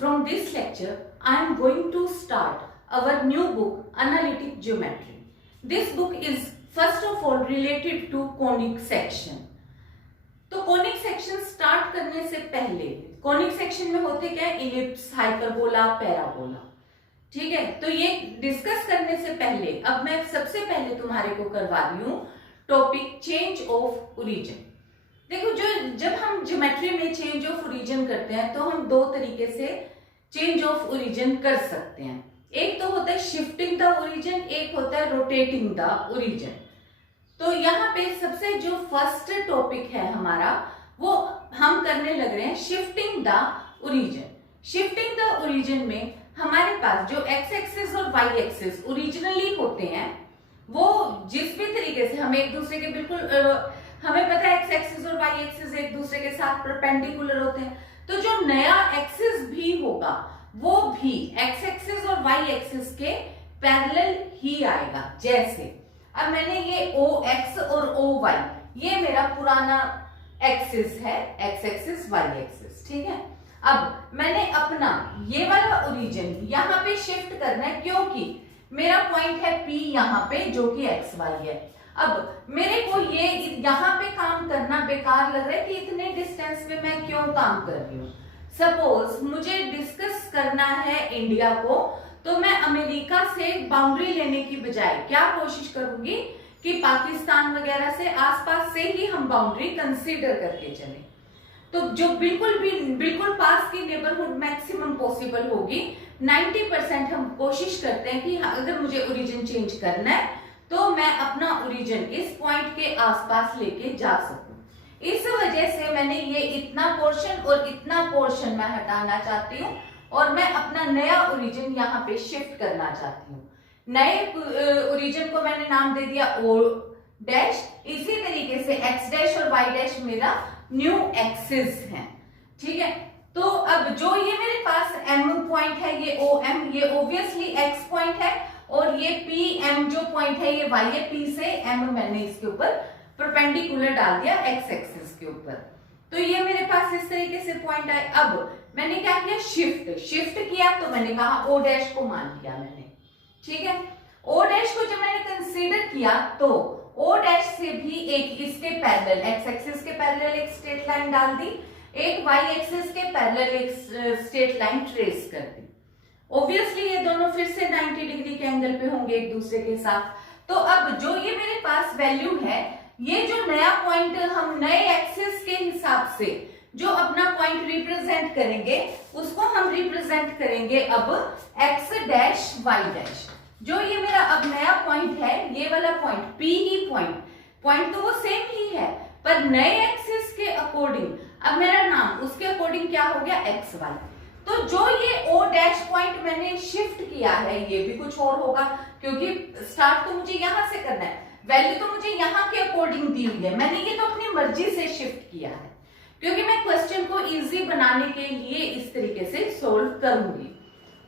From this lecture, I am going to start our new book, Analytic Geometry. This book is first of all related to conic section. तो conic section start करने से पहले conic section में होते क्या है, ellipse, hyperbola, parabola, ठीक है। तो ये डिस्कस करने से पहले अब मैं सबसे पहले तुम्हारे को करवा रही हूँ टॉपिक चेंज ऑफ ओरिजिन। देखो, जब हम ज्योमेट्री में चेंज ऑफ ओरिजिन करते हैं तो हम दो तरीके से चेंज ऑफ ओरिजिन कर सकते हैं। एक तो होता है शिफ्टिंग द ओरिजिन, एक होता है रोटेटिंग द ओरिजिन। तो यहाँ पे सबसे जो फर्स्ट टॉपिक है हमारा, वो हम करने लग रहे हैं shifting the origin. Shifting the origin में हमारे पास जो एक्स एक्सिस और वाई एक्सिस ओरिजिनली होते हैं, वो जिस भी तरीके से हम एक दूसरे के बिल्कुल हमें पता है एक्स एक्सिस और वाई एक्सिस एक दूसरे के साथ परपेंडिकुलर होते हैं। तो जो नया एक्सिस भी होगा वो भी एक्स एक्सिस और वाई एक्सिस के पैरेलल ही आएगा। जैसे अब मैंने ये ओ एक्स और ओ वाई, ये मेरा पुराना एक्सिस है, एक्स एक्सिस वाई एक्सिस, ठीक है। अब मैंने अपना ये वाला ओरिजिन यहाँ पे शिफ्ट करना है, क्योंकि मेरा पॉइंट है P यहाँ पे जो कि एक्स वाई है। अब मेरे को ये यहाँ पे काम करना बेकार लग रहा है कि इतने डिस्टेंस में मैं क्यों काम कर रही हूँ। सपोज मुझे डिस्कस करना है इंडिया को, तो मैं अमेरिका से बाउंड्री लेने की बजाय क्या कोशिश करूंगी कि पाकिस्तान वगैरह से आसपास से ही हम बाउंड्री कंसीडर करके चलें। तो जो बिल्कुल पास की नेबरहुड मैक्सिमम पॉसिबल होगी, 90% हम कोशिश करते हैं कि अगर मुझे ओरिजिन चेंज करना है तो मैं अपना ओरिजिन इस पॉइंट के आसपास लेके जा सकूं। इस वजह से मैंने ये इतना पोर्शन और इतना पोर्शन मैं हटाना चाहती हूँ और मैं अपना नया ओरिजिन यहाँ पे शिफ्ट करना चाहती हूँ। नए ओरिजिन को मैंने नाम दे दिया ओ डैश। इसी तरीके से एक्स डैश और वाई डैश मेरा न्यू एक्सिस है, ठीक है। तो अब जो ये मेरे पास एम पॉइंट है, ये ओ एम, ये ऑब्वियसली एक्स पॉइंट है, और ये पी एम जो पॉइंट है ये वाई है। पी से एम मैंने इसके ऊपर परपेंडिकुलर डाल दिया एक्स एक्सिस के ऊपर। तो ये मेरे पास इस तरीके से पॉइंट आए। अब मैंने क्या किया, शिफ्ट किया, तो मैंने कहा ओ डैश को मान लिया मैंने, ठीक है। ओ डैश को जब मैंने कंसीडर किया तो ओ डैश से भी एक इसके पैरेलल एक्स एक्सिस के पैरेलल एक स्ट्रेट लाइन डाल दी, एक वाई एक्सिस के पैरेलल एक स्ट्रेट लाइन ट्रेस कर दी। ऑब्वियसली ये दोनों फिर से 90 डिग्री के एंगल पे होंगे एक दूसरे के साथ। तो अब जो ये मेरे पास वैल्यू है, ये जो नया पॉइंट हम नए एक्सिस के हिसाब से जो अपना पॉइंट रिप्रेजेंट करेंगे, उसको हम रिप्रेजेंट करेंगे अब एक्स डैश वाई डैश। जो ये मेरा अब नया पॉइंट है, ये वाला पॉइंट पी ही पॉइंट तो वो सेम ही है, पर नए एक्सिस के अकॉर्डिंग अब मेरा नाम उसके अकॉर्डिंग क्या हो गया, एक्स वाई। तो जो ये ओ डैश पॉइंट मैंने शिफ्ट किया है, ये भी कुछ और होगा, क्योंकि स्टार्ट तो मुझे यहां से करना है, वैल्यू तो मुझे यहाँ के अकॉर्डिंग दी हुई है। मैंने ये तो अपनी मर्जी से शिफ्ट किया है, क्योंकि मैं क्वेश्चन को इजी बनाने के लिए इस तरीके से सोल्व करूंगी।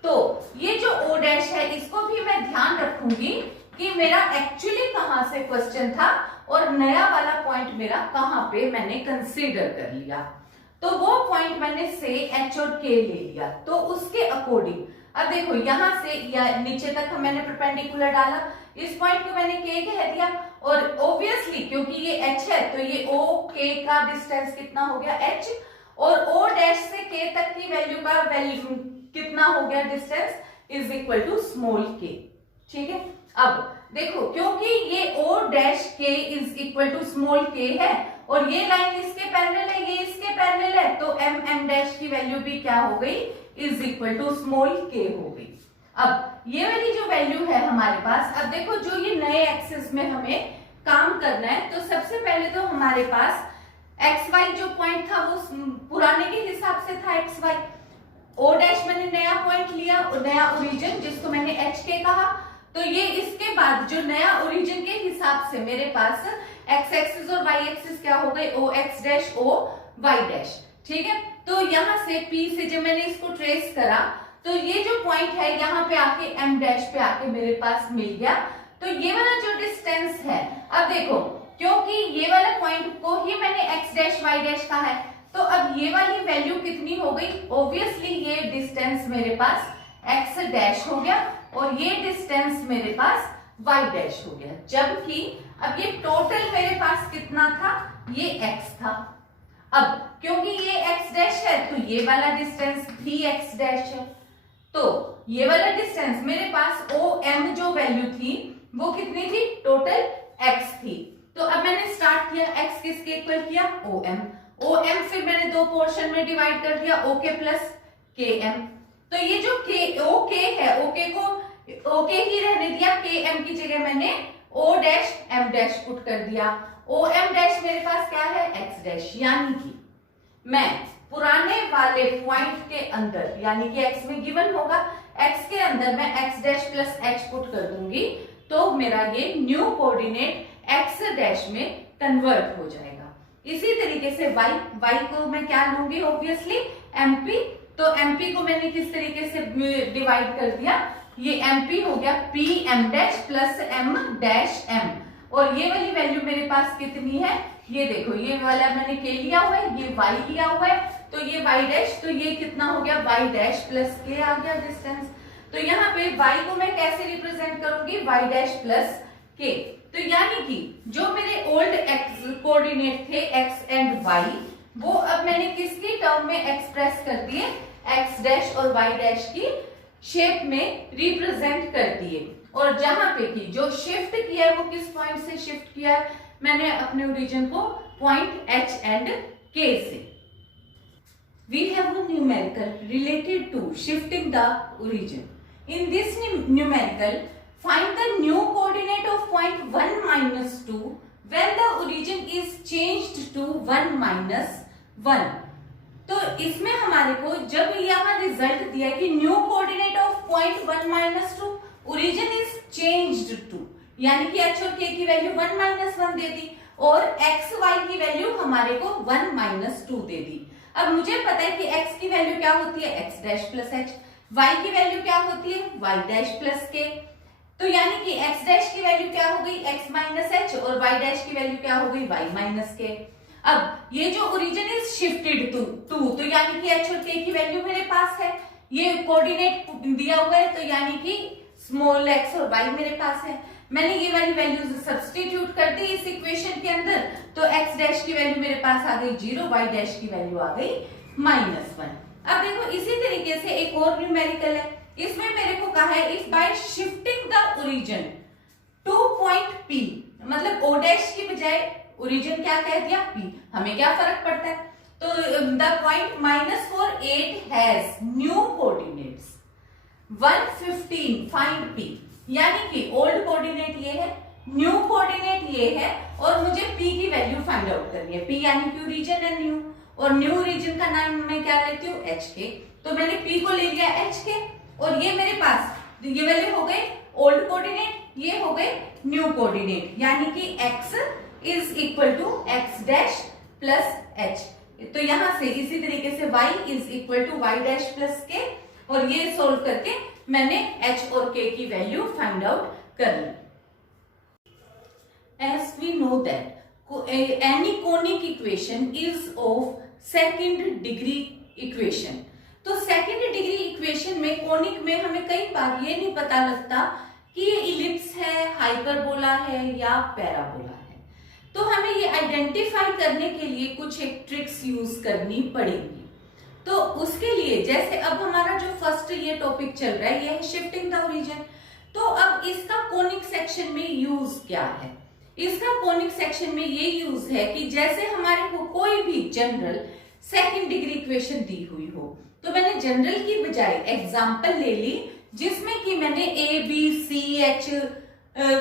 तो ये जो ओ डैश है, इसको भी मैं ध्यान रखूंगी कि मेरा एक्चुअली कहां से क्वेश्चन था और नया वाला पॉइंट मेरा कहां पे मैंने कंसीडर कर लिया। तो वो पॉइंट मैंने से एच और के ले लिया, तो उसके अकॉर्डिंग अब देखो यहां से या नीचे तक मैंने परपेंडिकुलर डाला, इस पॉइंट को मैंने के कह दिया, और ऑब्वियसली क्योंकि ये h है तो ये o k का डिस्टेंस कितना हो गया h, और o डैश से k तक की वैल्यू का वैल्यू कितना हो गया distance, is equal to small k, ठीक है। अब देखो क्योंकि ये o dash k is equal to small k है और ये लाइन इसके पैरेलल है, ये इसके पैरेलल है, तो m डैश की वैल्यू भी क्या हो गई, is equal to small k हो गई। अब ये वाली जो वैल्यू है हमारे पास, अब देखो जो ये नए एक्सिस में हमें काम करना है, तो सबसे पहले तो हमारे पास एक्स वाई जो पॉइंट था वो पुराने के हिसाब से था एक्स वाई। ओ डैश मैंने नया पॉइंट लिया, नया ओरिजिन जिसको मैंने एच के कहा, तो ये इसके बाद जो नया ओरिजिन के हिसाब से मेरे पास एक्स एक्सिस और वाई एक्सिस क्या हो गए, O X dash O Y dash, ठीक है। तो यहाँ से P से जब मैंने इसको ट्रेस करा, तो ये जो पॉइंट है यहाँ पे आके M डैश पे आके मेरे पास मिल गया। तो ये वाला जो डिस्टेंस है, अब देखो क्योंकि ये वाला पॉइंट को ही मैंने x डैश y डैश कहा है, तो अब ये वाली वैल्यू कितनी हो गई, ऑब्वियसली ये डिस्टेंस मेरे पास x डैश हो गया और ये डिस्टेंस मेरे पास y डैश हो गया, जबकि अब ये टोटल मेरे पास कितना था, ये x था। अब क्योंकि ये x डैश है तो ये वाला डिस्टेंस भी x डैश है, तो ये वाला डिस्टेंस मेरे पास OM जो वैल्यू थी वो कितनी थी, टोटल x थी। तो अब मैंने स्टार्ट किया, x किसके इक्वल किया, OM फिर मैंने दो पोर्शन में डिवाइड कर दिया, OK प्लस KM। तो ये जो OK है, OK ही रहने दिया, KM की जगह मैंने O dash M dash put कर दिया। OM डैश मेरे पास क्या है, x डैश, यानी कि मैं पुराने वाले पॉइंट के अंदर, यानी कि x में गिवन होगा, x के अंदर मैं x dash plus h put कर दूंगी तो मेरा ये न्यू कोऑर्डिनेट x डैश में कन्वर्ट हो जाएगा। इसी तरीके से y को मैं क्या लूंगी, ऑब्वियसली MP। तो MP को मैंने किस तरीके से डिवाइड कर दिया, ये MP हो गया P M dash plus M dash M, और ये वाली वैल्यू मेरे पास कितनी है, ये देखो, ये वाला मैंने K लिया हुआ है, ये Y लिया हुआ है, तो ये Y डैश, तो ये कितना हो गया, Y डैश प्लस K आ गया डिस्टेंस। तो यहाँ पे Y को मैं कैसे रिप्रेजेंट करूंगी, Y डैश प्लस K। तो यानी कि जो मेरे ओल्ड x कोऑर्डिनेट थे x एंड y, वो अब मैंने किसकी टर्म में एक्सप्रेस कर दिए, x डैश और y डैश की शेप में रिप्रेजेंट कर दिए। और जहां पे की जो शिफ्ट किया है वो किस पॉइंट से शिफ्ट किया है, मैंने अपने ओरिजिन को पॉइंट h एंड k से। We have a numerical related to shifting the origin. In this numerical, find the new coordinate of point 1 minus 2 when the origin is changed to 1 minus 1. तो इसमें हमारे को जब यहाँ result दिया कि new coordinate of point 1 minus 2 origin is changed to, यानी कि h और k की वैल्यू 1 माइनस 1 दे दी और x y की वैल्यू हमारे को 1 माइनस 2 दे दी। अब मुझे पता है कि x की वैल्यू क्या होती है, x dash plus h, y की वैल्यू क्या होती है, y डैश प्लस k। तो यानी कि x डैश की वैल्यू क्या हो गई, x माइनस h, और y डैश की वैल्यू क्या हो गई, y माइनस k। अब ये जो ओरिजिन इज शिफ्टेड टू, तो यानी कि h और k की वैल्यू मेरे पास है, ये कोऑर्डिनेट दिया हुआ है, तो यानी कि स्मॉल x और y मेरे पास है। मैंने ये वाली वैल्यूज सब्स्टिट्यूट कर दी इस इक्वेशन के अंदर, तो x डैश की वैल्यू मेरे पास आ गई 0, y डैश की वैल्यू आ गई -1। अब देखो इसी तरीके से एक और न्यूमेरिकल है, इसमें मेरे को कहा है if bye shifting the origin two point P, मतलब O डैश की बजाय ओरिजिन क्या कह दिया, P, हमें क्या फर्क पड़ता है। तो the point -4 8 has new coordinates 115, find P, यानी कि ओल्ड कोऑर्डिनेट ये है, न्यू कोऑर्डिनेट ये है, और मुझे P की वैल्यू फाइंड आउट करनी है। P यानी कि रीजन है न्यू, और न्यू रीजन का नाम मैं क्या लेती हूँ, HK। तो मैंने P को ले लिया HK, और ये मेरे पास ये वैल्यू हो गई ओल्ड कोऑर्डिनेट, ये हो गए न्यू कोऑर्डिनेट, यानी कि x is equal to x dash plus h। तो यहां से इसी तरीके से y is equal to y dash plus k, और ये सोल्व करके मैंने h और k की वैल्यू फाइंड आउट कर ली। As we know that any conic equation is of second degree equation. तो सेकेंड डिग्री इक्वेशन में कोनिक में हमें कई बार ये नहीं पता लगता कि ये इलिप्स है, हाइपरबोला है या पैराबोला है। तो हमें ये आइडेंटिफाई करने के लिए कुछ एक ट्रिक्स यूज करनी पड़ेगी। तो उसके लिए जैसे अब हमारा जो फर्स्ट ये टॉपिक चल रहा है, ये है शिफ्टिंग द ओरिजिन। तो अब इसका कोनिक सेक्शन में यूज क्या है, इसका कोनिक सेक्शन में ये यूज है कि जैसे हमारे को कोई भी जनरल सेकेंड डिग्री इक्वेशन दी हुई हो, तो मैंने जनरल की बजाय एग्जाम्पल ले ली जिसमें कि मैंने a b c h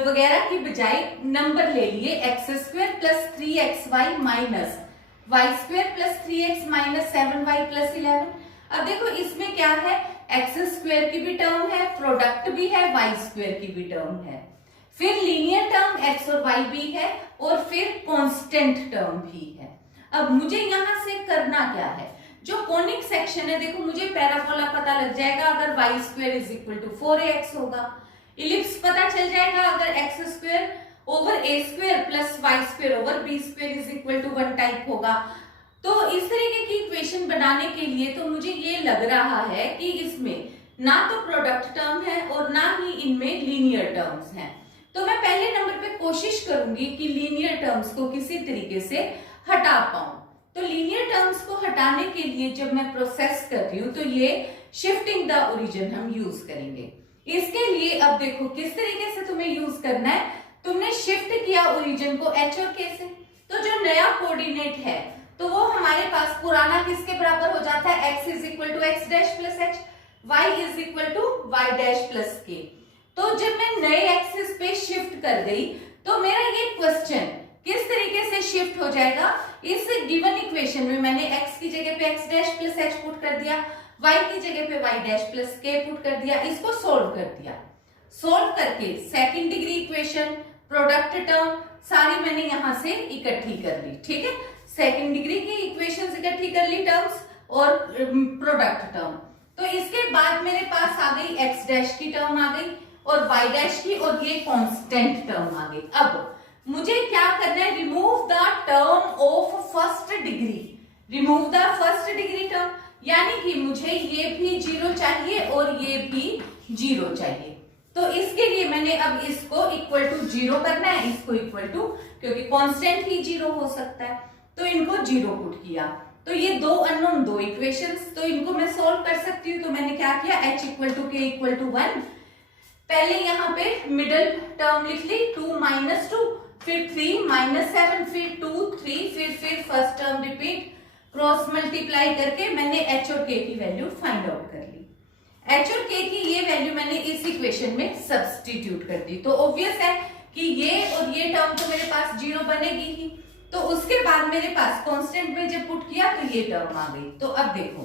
वगैरह की बजाय नंबर ले लिए x² plus 3xy minus y² plus 3x minus 7y plus 11। अब देखो इसमें क्या है, x² की भी टर्म है, प्रोडक्ट भी है, y² की भी टर्म है, फिर लीनियर टर्म x और y भी है, और फिर कांस्टेंट टर्म भी है। अब मुझे यहां से करना क्या है, जो कोनिक सेक्शन है, देखो मुझे पैराबोला पता लग जाएगा अगर y² is equal to 4ax होगा, इलिप्स पता चल जाएगा अगर x² over a² plus y² over b² is equal to 1 type होगा, तो इस तरीके की इक्वेशन बनाने के लिए तो मुझे ये लग रहा है कि इसमें ना तो प्रोडक्ट टर्म है और ना ही इनमें लीनियर टर्म्स हैं। तो मैं पहले नंबर पे कोशिश करूंगी कि लीनियर टर्म्स को किसी तरीके से हटा पाऊं। तो लीनियर टर्म्स को हटाने के लिए जब मैं प्रोसेस कर रही हूं तो ये शिफ्टिंग द ओरिजिन हम यूज करेंगे। इसके लिए अब देखो किस तरीके से तुम्हें यूज करना है। तुमने शिफ्ट किया ओरिजिन को एच और के से, तो जो नया कोऑर्डिनेट है तो वो हमारे पास पुराना किसके बराबर हो जाता है, x is equal to x dash plus h, y is equal to y dash plus k. तो जब मैं नए एक्सिस पे शिफ्ट कर गई तो मेरा ये क्वेश्चन किस तरीके से शिफ्ट हो जाएगा, इस गिवन इक्वेशन में मैंने x की जगह पे x dash plus H put कर दिया, y की जगह पे y डैश प्लस के पुट कर दिया, इसको सोल्व कर दिया। सोल्व करके second degree equation, product term सारी मैंने यहां से इकट्ठी कर ली। ठीक है, सेकंड डिग्री की इक्वेशंस इकट्ठी कर ली, टर्म्स और प्रोडक्ट टर्म। तो इसके बाद मेरे पास आ गई x डैश की टर्म आ गई और y डैश की, और ये कांस्टेंट टर्म आ गई। अब मुझे क्या करना है, remove the term of first degree, remove the first degree term, यानी कि मुझे ये भी जीरो चाहिए और ये भी जीरो चाहिए। तो इसके लिए मैंने अब इसको इक्वल टू जीरो करना है, इसको इक्वल टू, क्योंकि कांस्टेंट ही जीरो हो सकता है, तो इनको जीरो पुट किया। तो ये दो अननोन, दो इक्वेशंस, तो इनको मैं सोल्व कर सकती हूँ। तो मैंने क्या किया, h इक्वल टू के इक्वल टू 1, पहले यहाँ पे मिडल टर्म लिख ली 2 माइनस 2, फिर 3 माइनस 7, फिर 2 3, फिर first term repeat, cross multiply करके मैंने h और k की वैल्यू फाइंड आउट कर ली। h और k की ये वैल्यू मैंने इस इक्वेशन में सब्स्टिट्यूट कर दी। तो ऑब्वियस है कि ये और ये टर्म तो मेरे पास जीरो बनेगी ही। तो उसके बाद मेरे पास कांस्टेंट में जब पुट किया तो ये टर्म आ गई। तो अब देखो,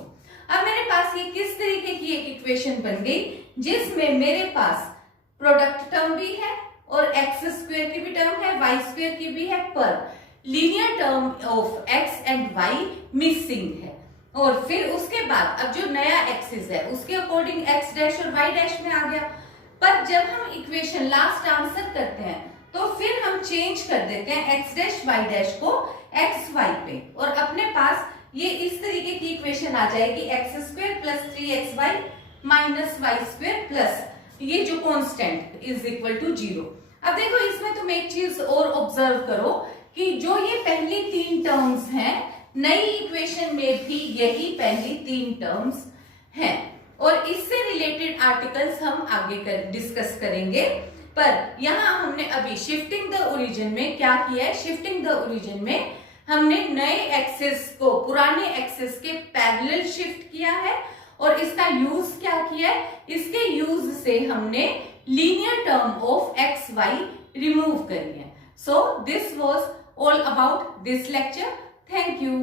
अब मेरे पास ये किस तरीके की एक इक्वेशन बन गई जिसमें मेरे पास प्रोडक्ट टर्म भी है और एक्स स्क्वायर की भी टर्म है, वाई स्क्वायर की भी है, पर linear term of x and y missing है। और फिर उसके बाद अब जो नया एक्सिस है उसके अकॉर्डिंग एक्स डैश और वाई डैश में आ गया। पर जब हम इक्वेशन लास्ट आंसर करते हैं तो फिर हम चेंज कर देते हैं एक्स डैश वाई डैश को एक्स वाई पे, और अपने पास ये इस तरीके की इक्वेशन आ जाएगी, x square plus 3xy minus y square plus ये जो constant is equal to zero. अब देखो इसमें तुम एक चीज और ऑब्जर्व करो कि जो ये पहली तीन टर्म्स हैं, नई इक्वेशन में भी यही पहली तीन टर्म्स हैं, और इससे रिलेटेड आर्टिकल्स हम आगे डिस्कस करेंगे। पर यहाँ हमने अभी शिफ्टिंग द ओरिजिन में क्या किया है, शिफ्टिंग द ओरिजिन में हमने नए एक्सिस को पुराने एक्सिस के पैरेलल शिफ्ट किया है, और इसका यूज क्या किया है, इसके यूज से हमने linear term of x y remove करी है। So this was all about this lecture. Thank you.